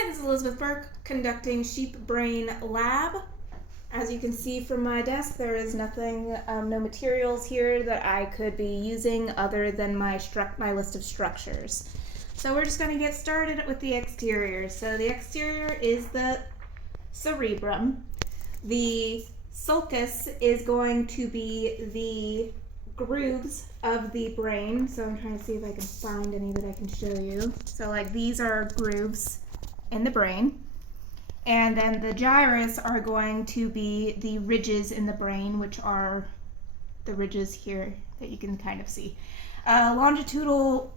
Hi, this is Elizabeth Burke conducting Sheep Brain Lab. As you can see from my desk, there is nothing, no materials here that I could be using other than my list of structures. So we're just going to get started with the exterior. So the exterior is the cerebrum. The sulcus is going to be the grooves of the brain. So I'm trying to see if I can find any that I can show you. So like these are grooves in the brain. And then the gyrus are going to be the ridges in the brain, which are the ridges here that you can kind of see. Longitudinal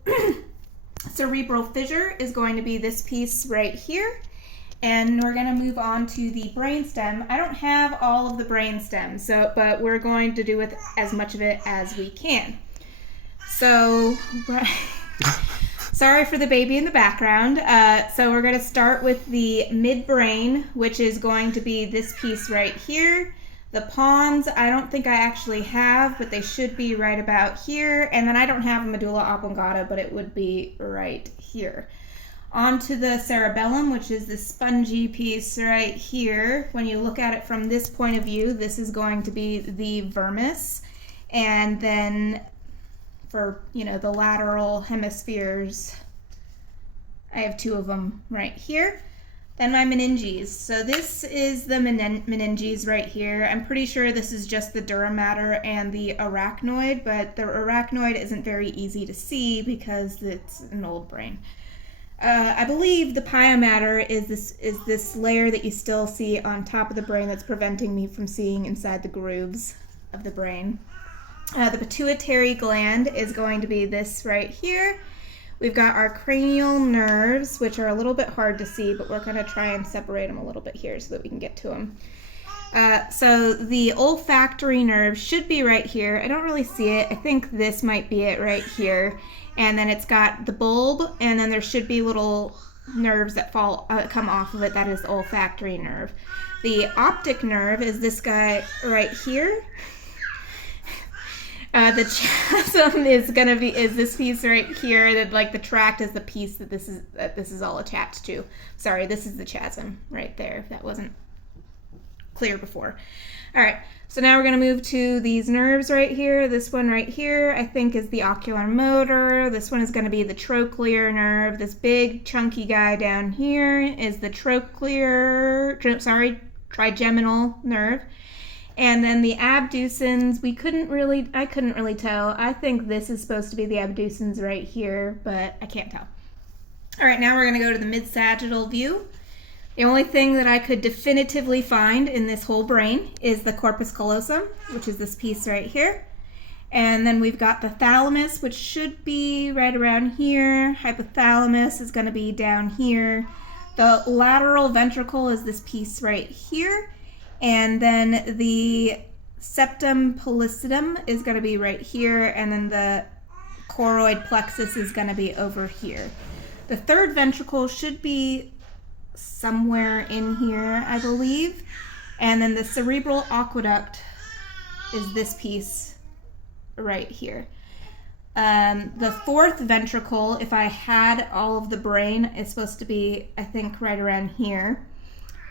cerebral fissure is going to be this piece right here. And we're going to move on to the brainstem. I don't have all of the brainstem, but we're going to do with as much of it as we can. So, sorry for the baby in the background. So we're going to start with the midbrain, which is going to be this piece right here. The pons, I don't think I actually have, but they should be right about here. And then I don't have a medulla oblongata, but it would be right here. Onto the cerebellum, which is the spongy piece right here. When you look at it from this point of view, this is going to be the vermis. And then for, the lateral hemispheres, I have two of them right here. Then my meninges. So this is the meninges right here. I'm pretty sure this is just the dura mater and the arachnoid, but the arachnoid isn't very easy to see because it's an old brain. I believe the pia mater is this layer that you still see on top of the brain that's preventing me from seeing inside the grooves of the brain. The pituitary gland is going to be this right here. We've got our cranial nerves, which are a little bit hard to see, but we're going to try and separate them a little bit here so that we can get to them. So the olfactory nerve should be right here. I don't really see it. I think this might be it right here. And then it's got the bulb, and then there should be little nerves that come off of it. That is the olfactory nerve. The optic nerve is this guy right here. The chiasm is this piece right here. That like the tract is the piece that this is all attached to. Sorry, this is the chiasm right there. If that wasn't clear before. All right, so now we're going to move to these nerves right here. This one right here, I think, is the ocular motor. This one is going to be the trochlear nerve. This big chunky guy down here is the trigeminal nerve. And then the abducens, I couldn't really tell. I think this is supposed to be the abducens right here, but I can't tell. All right, now we're going to go to the mid-sagittal view. The only thing that I could definitively find in this whole brain is the corpus callosum, which is this piece right here. And then we've got the thalamus, which should be right around here. Hypothalamus is going to be down here. The lateral ventricle is this piece right here. And then the septum pellucidum is going to be right here. And then the choroid plexus is going to be over here. The third ventricle should be somewhere in here, I believe. And then the cerebral aqueduct is this piece right here. The fourth ventricle, if I had all of the brain, is supposed to be, I think, right around here.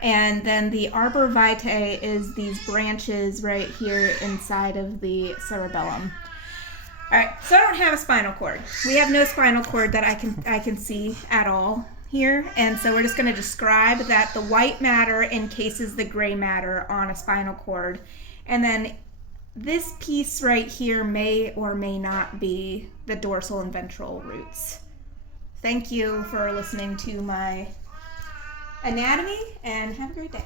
And then the arbor vitae is these branches right here inside of the cerebellum. All right, so I don't have a spinal cord. We have no spinal cord that I can see at all here, and so we're just going to describe that the white matter encases the gray matter on a spinal cord, and then this piece right here may or may not be the dorsal and ventral roots. Thank you for listening to my anatomy, and have a great day.